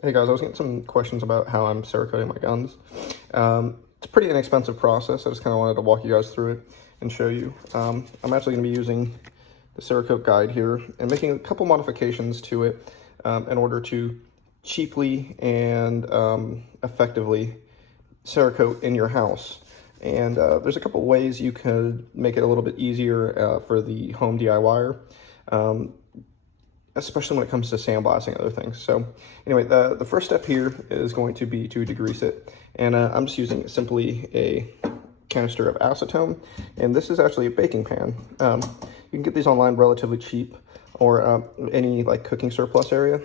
Hey guys, I was getting some questions about how I'm Cerakoting my guns. It's a pretty inexpensive process. I just kind of wanted to walk you guys through it and show you. I'm actually going to be using the Cerakote guide here and making a couple modifications to it in order to cheaply and effectively Cerakote in your house. And there's a couple ways you could make it a little bit easier for the home DIYer. Especially when it comes to sandblasting and other things. So anyway, the first step here is going to be to degrease it. And I'm just using simply a canister of acetone. And this is actually a baking pan. You can get these online relatively cheap or any like cooking surplus area.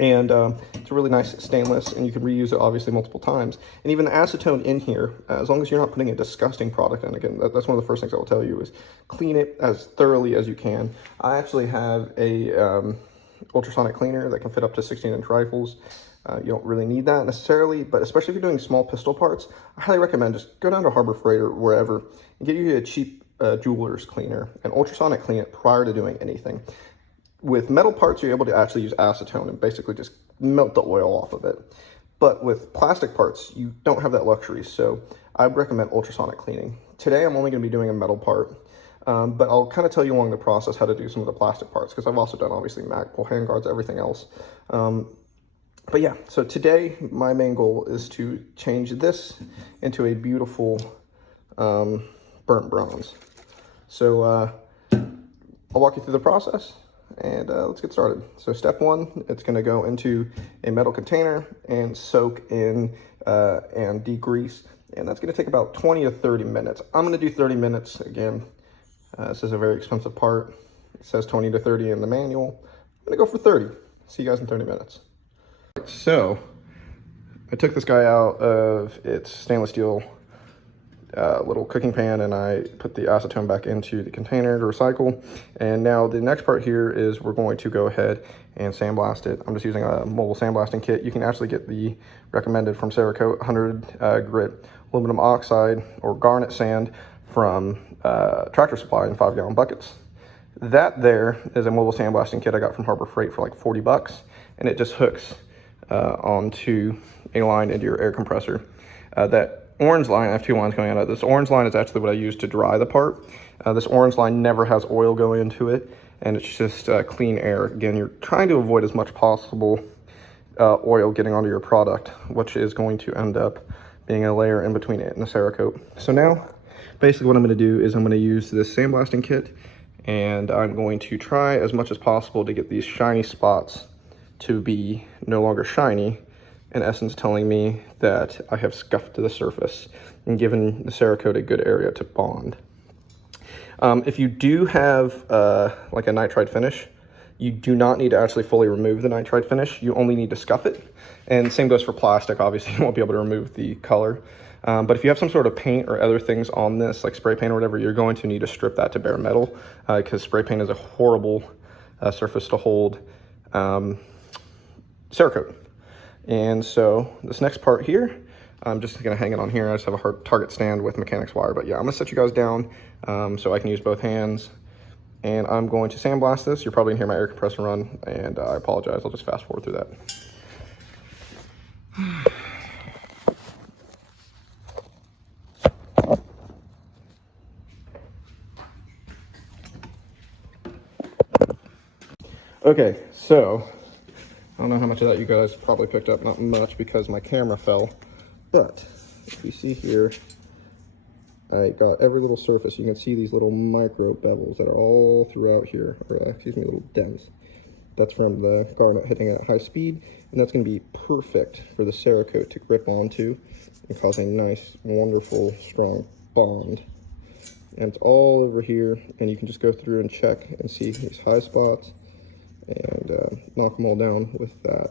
And it's a really nice stainless, and you can reuse it obviously multiple times. And even the acetone in here, as long as you're not putting a disgusting product in, again, that's one of the first things I will tell you is clean it as thoroughly as you can. I actually have a ultrasonic cleaner that can fit up to 16-inch rifles. You don't really need that necessarily, but especially if you're doing small pistol parts, I highly recommend just go down to Harbor Freight or wherever and get you a cheap jeweler's cleaner and ultrasonic clean it prior to doing anything. With metal parts, you're able to actually use acetone and basically just melt the oil off of it. But with plastic parts, you don't have that luxury, so I would recommend ultrasonic cleaning. Today, I'm only going to be doing a metal part, but I'll kind of tell you along the process how to do some of the plastic parts, because I've also done, obviously, Magpul handguards, everything else. But yeah, so today, my main goal is to change this into a beautiful burnt bronze. So I'll walk you through the process. And let's get started. So step one, it's going to go into a metal container and soak in and degrease. And that's going to take about 20 to 30 minutes. I'm going to do 30 minutes. Again, this is a very expensive part. It says 20 to 30 in the manual. I'm going to go for 30. See you guys in 30 minutes. So I took this guy out of its stainless steel little cooking pan, and I put the acetone back into the container to recycle. And now the next part here is we're going to go ahead and sandblast it. I'm just using a mobile sandblasting kit. You can actually get the recommended from Cerakote 100 grit aluminum oxide or garnet sand from Tractor Supply in 5-gallon buckets. That there is a mobile sandblasting kit I got from Harbor Freight for like 40 bucks, and it just hooks onto a line into your air compressor. That orange line, I have 2 lines going out of it. This orange line is actually what I use to dry the part. This orange line never has oil going into it, and it's just clean air. Again, you're trying to avoid as much possible oil getting onto your product, which is going to end up being a layer in between it and the Cerakote. So now, basically what I'm going to do is I'm going to use this sandblasting kit, and I'm going to try as much as possible to get these shiny spots to be no longer shiny, in essence telling me that I have scuffed to the surface and given the Cerakote a good area to bond. If you do have like a nitride finish, you do not need to actually fully remove the nitride finish. You only need to scuff it. And same goes for plastic. Obviously, you won't be able to remove the color. But if you have some sort of paint or other things on this, like spray paint or whatever, you're going to need to strip that to bare metal, because spray paint is a horrible surface to hold Cerakote. And so this next part here, I'm just going to hang it on here. I just have a hard target stand with mechanics wire. But yeah, I'm going to set you guys down so I can use both hands. And I'm going to sandblast this. You're probably going to hear my air compressor run, and I apologize. I'll just fast forward through that. Okay, so I don't know how much of that you guys probably picked up, not much because my camera fell, but if you see here, I got every little surface. You can see these little micro bevels that are all throughout here, or excuse me, little dents. That's from the garnet hitting at high speed, and that's going to be perfect for the Cerakote to grip onto and cause a nice, wonderful, strong bond. And it's all over here, and you can just go through and check and see these high spots and knock them all down with that.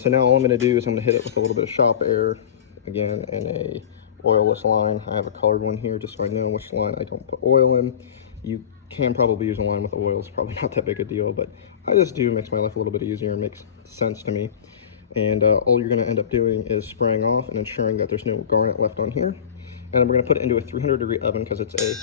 So now all I'm going to do is I'm going to hit it with a little bit of shop air, again, in a oilless line. I have a colored one here just so I know which line I don't put oil in. You can probably use a line with oil. It's probably not that big a deal, but I just do. It makes my life a little bit easier and makes sense to me. And all you're going to end up doing is spraying off and ensuring that there's no garnet left on here. And we're going to put it into a 300-degree oven because it's a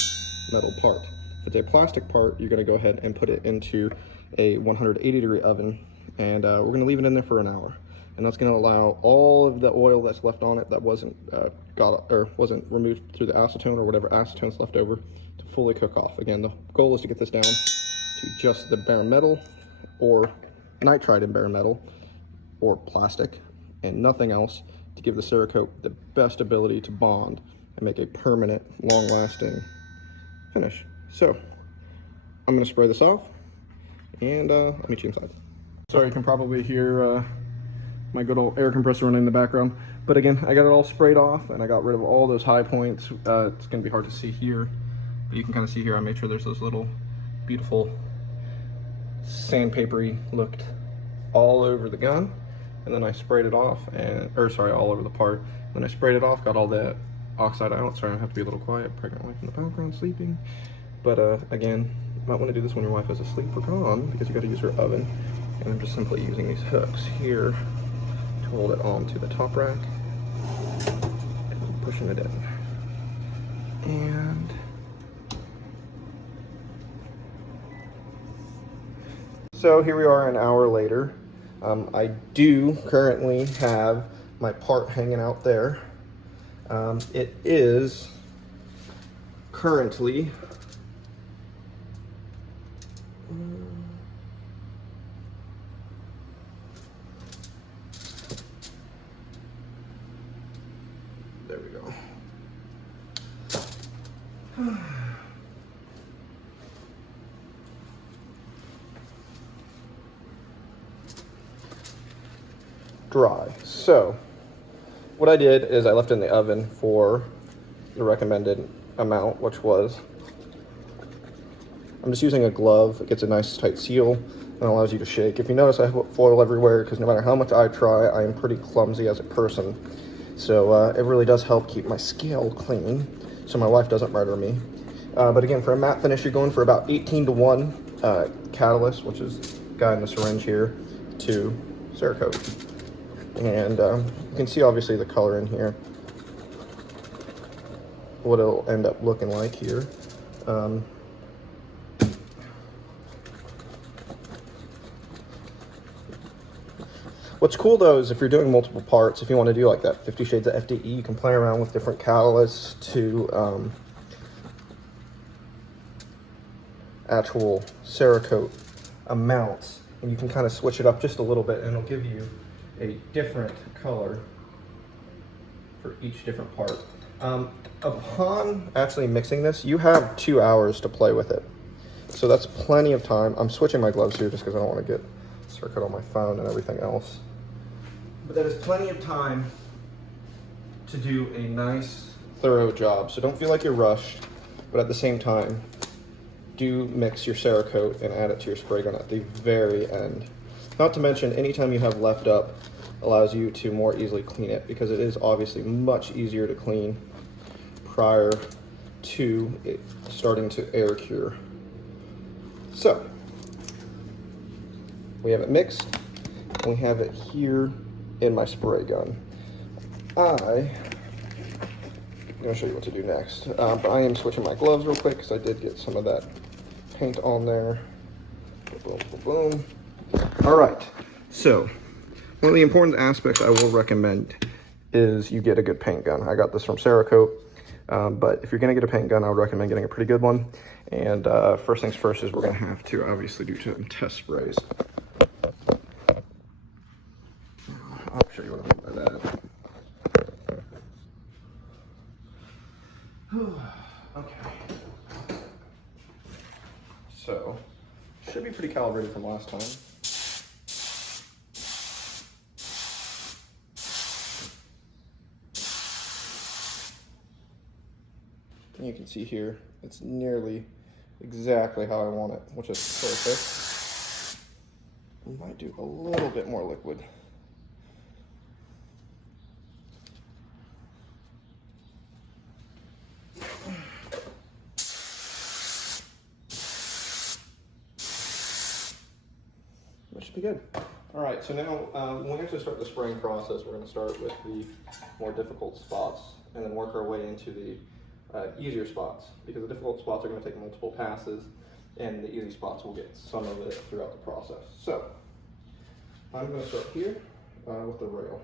metal part. If it's a plastic part, you're going to go ahead and put it into a 180-degree oven, and we're going to leave it in there for an hour. and that's going to allow all of the oil that's left on it that wasn't wasn't removed through the acetone or whatever acetone's left over to fully cook off. Again, the goal is to get this down to just the bare metal or nitride in bare metal or plastic and nothing else, to give the Cerakote the best ability to bond and make a permanent, long-lasting finish. So I'm going to spray this off, and I'll meet you inside. So you can probably hear my good old air compressor running in the background. But again, I got it all sprayed off, and I got rid of all those high points. It's going to be hard to see here, but you can kind of see here I made sure there's those little beautiful sandpapery looked all over the gun. And then I sprayed it off, all over the part. Then I sprayed it off, got all that oxide out. Sorry, I have to be a little quiet. Pregnant wife in the background sleeping. But again, you might want to do this when your wife is asleep or gone, because you got to use her oven. And I'm just simply using these hooks here to hold it onto the top rack and pushing it in. And so here we are an hour later. I do currently have my part hanging out there. It is currently there we go. Dry. So what I did is I left it in the oven for the recommended amount, which was, I'm just using a glove. It gets a nice tight seal and allows you to shake. If you notice, I put foil everywhere because no matter how much I try, I am pretty clumsy as a person. So it really does help keep my scale clean so my wife doesn't murder me. But again, for a matte finish, you're going for about 18-to-1 catalyst, which is guy in the syringe here, to Cerakote. And you can see obviously the color in here, what it'll end up looking like here. What's cool though is if you're doing multiple parts, if you want to do like that 50 Shades of FDE, you can play around with different catalysts to actual Cerakote amounts, and you can kind of switch it up just a little bit and it'll give you a different color for each different part. Upon actually mixing this, you have 2 hours to play with it. So that's plenty of time. I'm switching my gloves here just because I don't want to get Cerakote on my phone and everything else. But that is plenty of time to do a nice, thorough job. So don't feel like you're rushed, but at the same time, do mix your Cerakote and add it to your spray gun at the very end. Not to mention, anytime you have left up allows you to more easily clean it, because it is obviously much easier to clean prior to it starting to air cure. So, we have it mixed, and we have it here in my spray gun. I'm going to show you what to do next, but I am switching my gloves real quick because I did get some of that paint on there. Boom, boom, boom. All right, so one of the important aspects I will recommend is you get a good paint gun. I got this from Cerakote, but if you're gonna get a paint gun, I would recommend getting a pretty good one. And first things first is we're gonna have to obviously do some test sprays. I'll show you what I mean by that. Okay. So, should be pretty calibrated from last time. And you can see here, it's nearly exactly how I want it, which is perfect. I might do a little bit more liquid. That should be good. All right, so now when we actually start the spraying process, we're going to start with the more difficult spots and then work our way into the easier spots, because the difficult spots are going to take multiple passes and the easy spots will get some of it throughout the process. So I'm going to start here with the rail.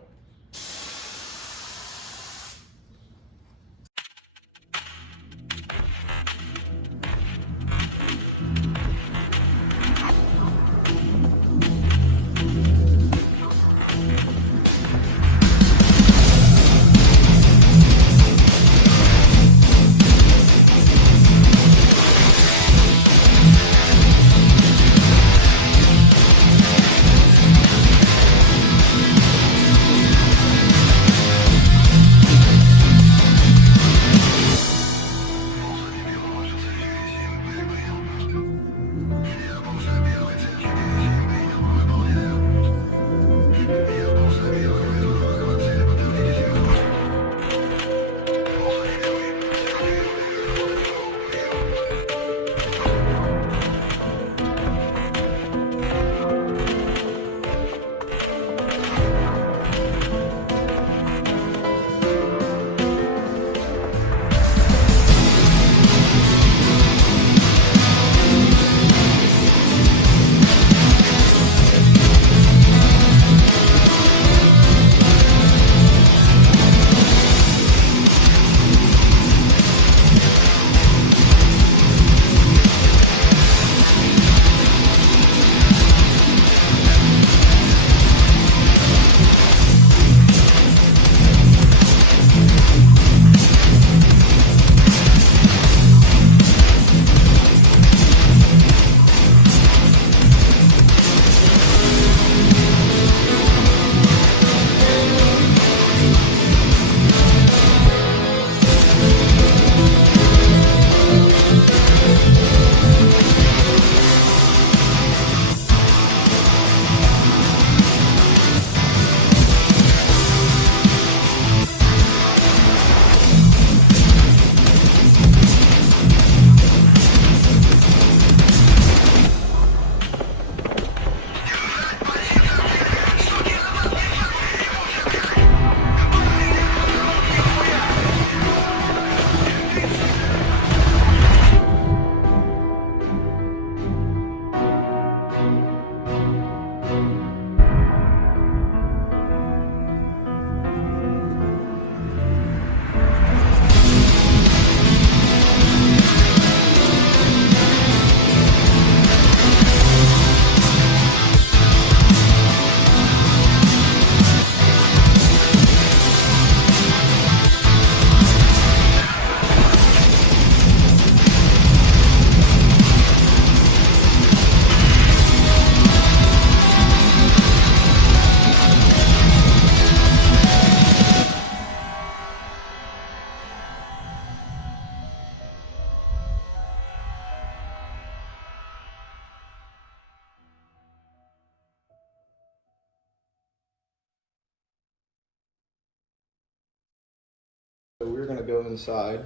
So we're going to go inside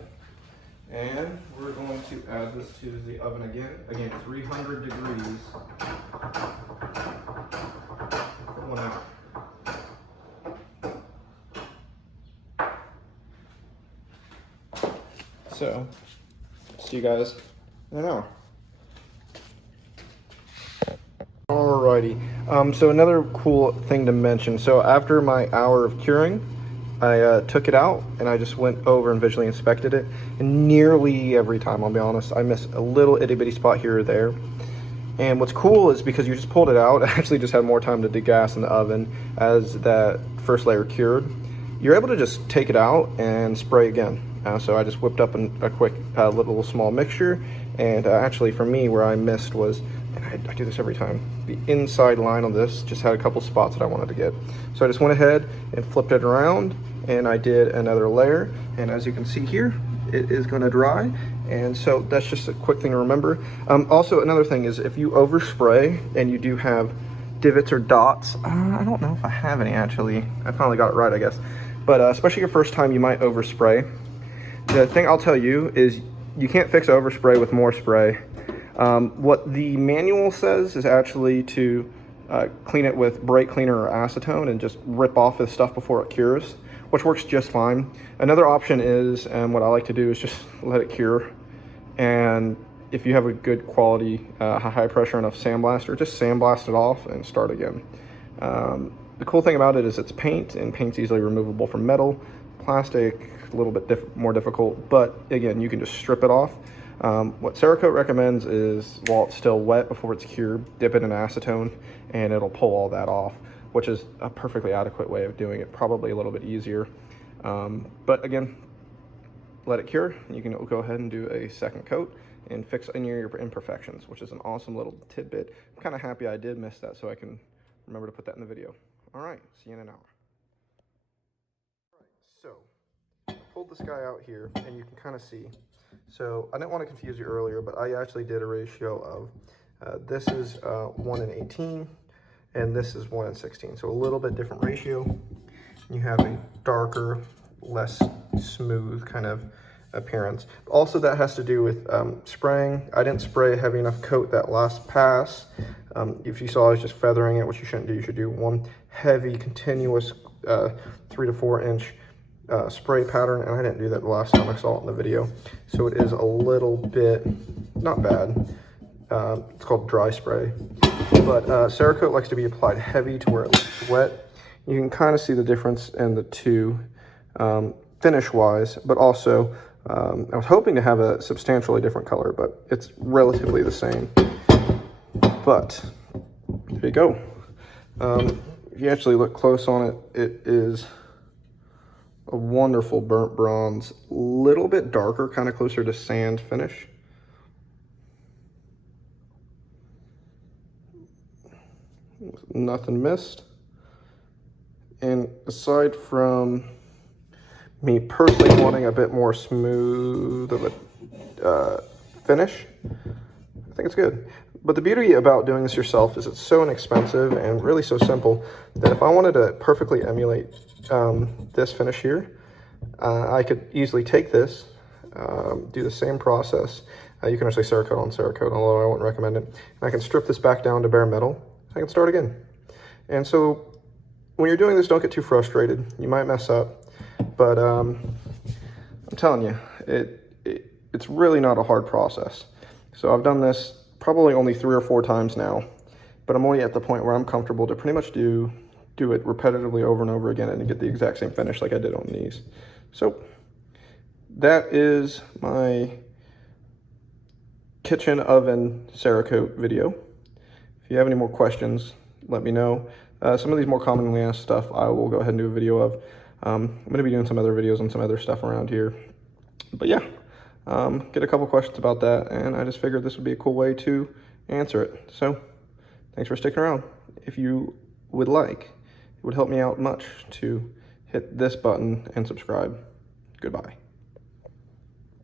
and we're going to add this to the oven again 300 degrees. Put one out. So, see you guys in an hour. Alrighty, so another cool thing to mention. So after my hour of curing, I took it out and I just went over and visually inspected it. And nearly every time, I'll be honest, I miss a little itty bitty spot here or there. And what's cool is because you just pulled it out, I actually just had more time to degas in the oven as that first layer cured. You're able to just take it out and spray again. So I just whipped up a quick little small mixture. And actually for me, where I missed was, and I do this every time, the inside line on this just had a couple spots that I wanted to get. So I just went ahead and flipped it around and I did another layer. And as you can see here, it is going to dry. And so that's just a quick thing to remember. Also, another thing is if you overspray and you do have divots or dots, I don't know if I have any actually. I finally got it right, I guess. But especially your first time, you might overspray. The thing I'll tell you is you can't fix overspray with more spray. What the manual says is actually to clean it with brake cleaner or acetone and just rip off the stuff before it cures, which works just fine. Another option is, and what I like to do is just let it cure. And if you have a good quality, high pressure enough sandblaster, just sandblast it off and start again. The cool thing about it is it's paint, and paint's easily removable from metal. Plastic, a little bit more difficult, but again, you can just strip it off. What Cerakote recommends is, while it's still wet before it's cured, dip it in acetone and it'll pull all that off, which is a perfectly adequate way of doing it, probably a little bit easier. But again, let it cure. You can go ahead and do a second coat and fix any of your imperfections, which is an awesome little tidbit. I'm kind of happy I did miss that, so I can remember to put that in the video. All right, see you in an hour. All right, so I pulled this guy out here, and you can kind of see. So I didn't want to confuse you earlier, but I actually did a ratio of, this is 1 in 18, and this is 1 in 16. So a little bit different ratio. You have a darker, less smooth kind of appearance. Also, that has to do with spraying. I didn't spray a heavy enough coat that last pass. If you saw I was just feathering it, which you shouldn't do, you should do one heavy, continuous 3 to 4 inch spray pattern, and I didn't do that the last time I saw it in the video. So it is a little bit, not bad. It's called dry spray. But Cerakote likes to be applied heavy to where it's wet. You can kind of see the difference in the two finish-wise, but also I was hoping to have a substantially different color, but it's relatively the same. But there you go. If you actually look close on it, it is a wonderful burnt bronze, little bit darker, kind of closer to sand finish. Nothing missed. And aside from me personally wanting a bit more smooth of a finish, I think it's good. But the beauty about doing this yourself is it's so inexpensive and really so simple that if I wanted to perfectly emulate this finish here, I could easily take this, do the same process. You can actually Cerakote on Cerakote, although I wouldn't recommend it. And I can strip this back down to bare metal. I can start again. And so when you're doing this, don't get too frustrated. You might mess up, but I'm telling you, it's really not a hard process. So I've done this probably only 3 or 4 times now, but I'm only at the point where I'm comfortable to pretty much do it repetitively over and over again and get the exact same finish like I did on these. So that is my kitchen oven Cerakote video. If you have any more questions, let me know. Some of these more commonly asked stuff I will go ahead and do a video of. I'm going to be doing some other videos on some other stuff around here. But yeah, get a couple questions about that, and I just figured this would be a cool way to answer it. So thanks for sticking around. If you would like, it would help me out much to hit this button and subscribe. Goodbye.